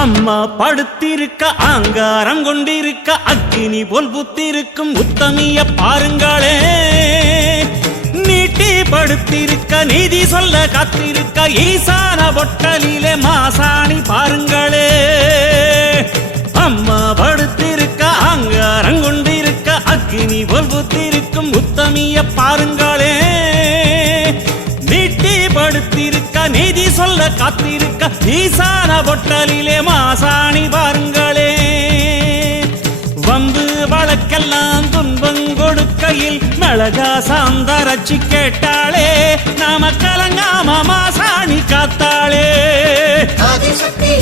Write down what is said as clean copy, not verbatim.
அம்மா படுத்திருக்க ஆங்காரம் கொண்டிருக்க அக்கினி போல் புத்திருக்கும் உத்தமிய பாருங்களே. நீட்டி படுத்திருக்க நீதி சொல்ல காத்திருக்க ஈசான பொட்டலிலே மாசாணி பாருங்களே. அம்மா படுத்திருக்க ஆங்காரம் கொண்டிருக்க அக்கினி போல் புத்திருக்கும் உத்தமிய பாருங்களே. நீட்டி படுத்திருக்க நீதி சொல்ல காத்திருக்க ஈசான பொட்டலிலே மாசாணி பாருங்களே. வம்பு வழக்கெல்லாம் துன்பம் கொடுக்கையில் மிளகா சாந்தரச்சி கேட்டாளே. நாம கலங்காம மாசாணி காத்தாளே. ஆதிசக்தி